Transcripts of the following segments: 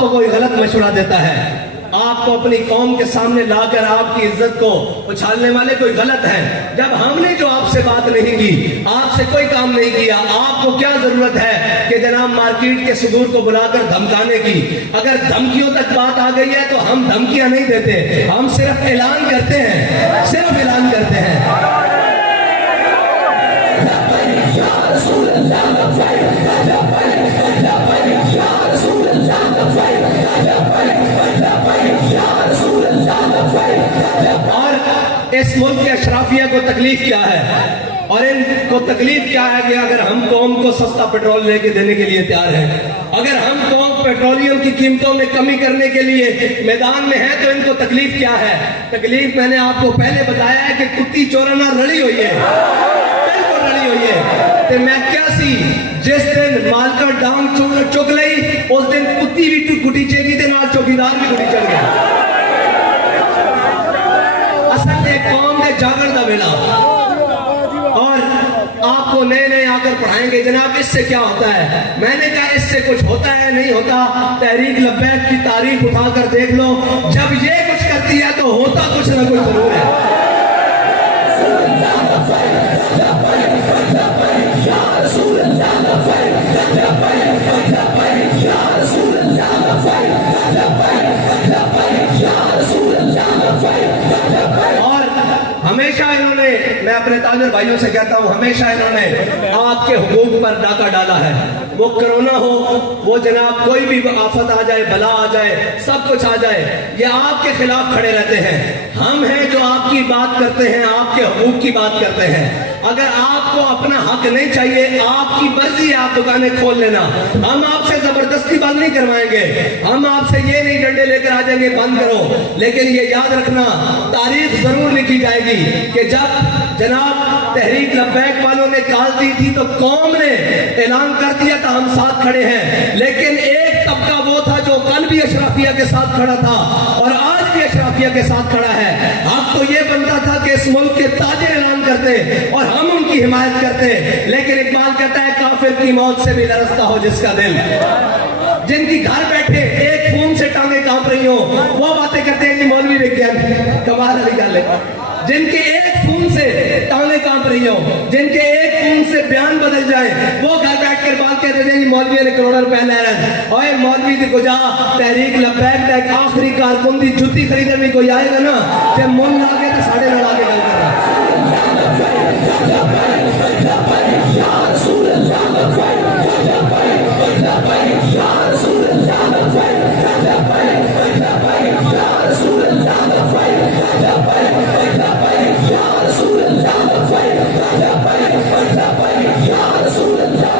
آپ کو کوئی غلط مشورہ دیتا ہے، آپ کو اپنی قوم کے سامنے لا کر آپ کی عزت کو اچھالنے والے کوئی غلط ہیں، جب ہم نے جو آپ سے بات نہیں کی، آپ سے کوئی کام نہیں کیا، آپ کو کیا ضرورت ہے کہ جناب مارکیٹ کے صدور کو بلا کر دھمکانے کی؟ اگر دھمکیوں تک بات آ گئی ہے تو ہم دھمکیاں نہیں دیتے، ہم صرف اعلان کرتے ہیں، صرف اعلان کرتے ہیں۔ اور اس ملک کے اشرافیہ کو تکلیف کیا ہے، اور ان کو تکلیف کیا ہے کہ اگر ہم قوم کو سستا پیٹرول لے کے دینے کے لیے تیار ہیں، اگر ہم قوم پیٹرولیم کی قیمتوں میں کمی کرنے کے لیے میدان میں ہیں، تو ان کو تکلیف کیا ہے؟ تکلیف میں نے آپ کو پہلے بتایا ہے کہ کتی چورنا رڑی ہوئی ہے، بالکل رڑی ہوئی ہے۔ تو میں کیا سی جس دن مالکا ڈانگ چک لئی، اس دن کتی بھی کٹی چیگی تے نال چوکیدار بھی کٹی چڑھ گیا۔ اصل ایک قوم دے جاگن دا ویلا، اور آپ کو نئے نئے آ کر پڑھائیں گے جناب اس سے کیا ہوتا ہے۔ میں نے کہا اس سے کچھ ہوتا ہے نہیں ہوتا، تحریک لبیک کی تاریخ اٹھا کر دیکھ لو، جب یہ کچھ کرتی ہے تو ہوتا کچھ نہ کچھ ضرور ہے۔ اور ہمیشہ انہوں نے، میں اپنے تاجر بھائیوں سے کہتا ہوں، ہمیشہ انہوں نے آپ کے حقوق پر ڈاکہ ڈالا ہے۔ وہ کرونا ہو، وہ جناب کوئی بھی آفت آ جائے، بلا آ جائے، سب کچھ آ جائے، یہ آپ کے خلاف کھڑے رہتے ہیں۔ ہم ہیں جو آپ کی بات کرتے ہیں، آپ کے حقوق کی بات کرتے ہیں۔ اگر آپ کو اپنا حق نہیں چاہیے، آپ کی مرضی ہے، آپ دکانیں کھول لینا، ہم آپ سے زبردستی بند نہیں کروائیں گے، ہم آپ سے یہ نہیں ڈنڈے لے کر آ جائیں گے بند کرو۔ لیکن یہ یاد رکھنا، تاریخ ضرور لکھی جائے گی کہ جب جناب تحریک لبیک والوں نے کال دی تھی تو قوم نے اعلان کر دیا تھا ہم ساتھ کھڑے ہیں، لیکن ایک طبقہ وہ تھا جو کل بھی اشرافیہ کے ساتھ کھڑا تھا اور آج بھی اشرافیہ کے ساتھ کھڑا ہے۔ حق تو یہ بنتا تھا کہ اس ملک کے تاجر اعلان کرتے اور ہم ان کی حمایت کرتے، لیکن اقبال کہتا ہے کافر کی موت سے بھی لرزتا ہو جس کا دل۔ جن کی گھر بیٹھے ایک فون سے ٹانگیں کانپ رہی ہوں، وہ باتیں کرتے ہیں کہ مولوی وگیان، کمال علی گل ہے۔ جن کے ایک فون سے ٹانگیں کانپ رہی ہوں، جن کے ایک فون سے بیان بدل جائیں، وہ گھر بیٹھ کر بات کہتے ہیں مولوی نے کروڑوں روپے لے رہے ہیں۔ اوے مولوی دی کجا تحریک لبیک کا ایک آخری کارکن دی جوتی خریدنے میں کوئی آئے گا نا، کہ من لا کے تو ساڑھے نہ لا کے گل کر رہا ہے۔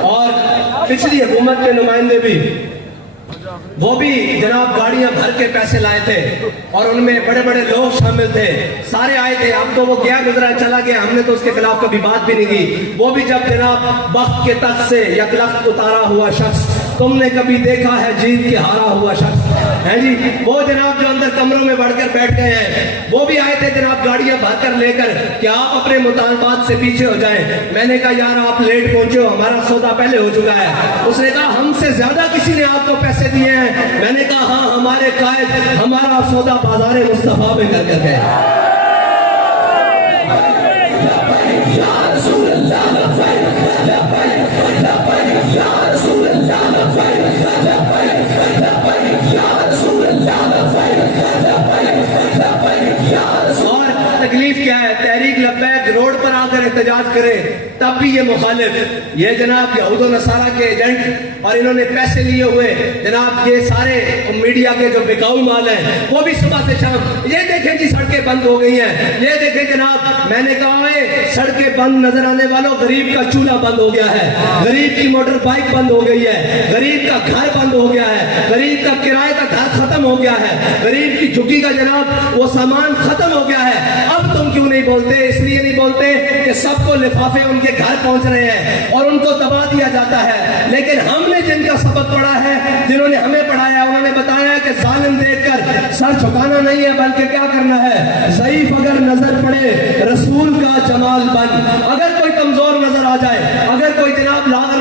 اور پچھلی حکومت کے نمائندے بھی، وہ بھی جناب گاڑیاں بھر کے پیسے لائے تھے اور ان میں بڑے بڑے لوگ شامل تھے، سارے آئے تھے۔ اب تو وہ گیا گزرا چلا گیا، ہم نے تو اس کے خلاف کبھی بات بھی نہیں کی۔ وہ بھی جب جناب بخت کے تخت سے یک لخت اتارا ہوا شخص، تم نے کبھی دیکھا ہے جیت کے ہارا ہوا شخص ہے جی، وہ جناب جو اندر کمروں میں بڑھ کر بیٹھ گئے ہیں، وہ بھی آئے تھے جناب گاڑیاں بھر کر لے کر کہ آپ اپنے مطالبات سے پیچھے ہو جائیں۔ میں نے کہا یار آپ لیٹ پہنچے ہو، ہمارا سودا پہلے ہو چکا ہے۔ اس نے کہا ہم سے زیادہ کسی نے آپ کو پیسے دیے ہیں۔ میں نے کہا ہاں، ہمارے قائد ہمارا سودا بازار مصطفیٰ میں کر کے گئے۔ اور تکلیف کیا ہے؟ تحریک لبیک روڈ پر آ کر احتجاج کرے تب بھی یہ مخالف، یہ جناب یہود و نصارہ کے ایجنٹ اور انہوں نے پیسے لیے ہوئے جناب یہ سارے میڈیا کے جو بکاؤ مال ہیں، وہ بھی صبح سے شام یہ دیکھیں جی سڑکیں بند ہو گئی ہیں، یہ دیکھیں جناب۔ میں نے کہا ہے سڑکیں بند نظر آنے والوں، غریب کا چولہا بند ہو گیا ہے، غریب کی موٹر بائک بند ہو گئی ہے، غریب کا گھر بند ہو گیا ہے، غریب کا کرائے کا گھر ختم ہو گیا ہے، غریب کی جھگی کا جناب وہ سامان ختم ہو گیا ہے۔ اب تم کیوں نہیں بولتے؟ اس لیے نہیں بولتے کہ سب کو لفافے ان کے گھر پہنچ رہے ہیں اور ان کو دبا دیا جاتا ہے، لیکن ہم نے جن کا سبق پڑھا ہے، جنہوں نے ہمیں پڑھایا، انہوں نے بتایا کہ ظالم دیکھ کر سر جھکانا نہیں ہے بلکہ کیا کرنا ہے، ضعیف اگر نظر پڑے رسول کا جمال بن۔ اگر کوئی کمزور نظر آ جائے، اگر کوئی جناب لاغر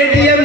ATM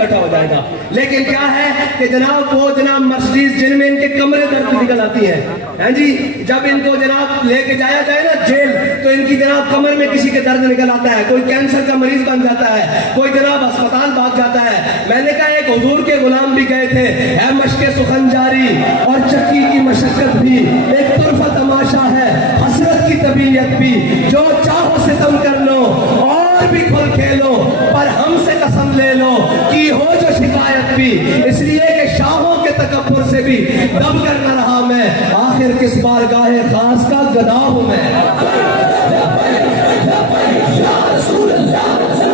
اکٹھا ہو جائے گا. لیکن کیا ہے کہ جناب وہ جناب مرسیڈیز جن میں ان کے کمرے درد نکل آتی ہے جی, جب ان کو جناب لے کے جایا جائے نا جیل تو ان کی جناب کمر میں کسی کے درد نکل آتا ہے, کوئی کینسر کا مریض بن جاتا ہے, کوئی جناب اسپتال بھاگ جاتا ہے. میں نے کہا ایک حضور کے غلام بھی گئے تھے, ہے مشق سخن جاری اور چکی کی مشقت بھی, ایک طرفہ تماشا ہے حسرت کی طبیعت بھی, جو چاہو ستم کر لو اور بھی کھل کھیلو, پر ہم سے قسم لے لو کی ہو جو شکایت بھی, اس لیے کہ شاہوں کے تکبر سے بھی دب کر نہ رہا میں, آخر کس بارگاہ خاص کا گدا ہوں میں.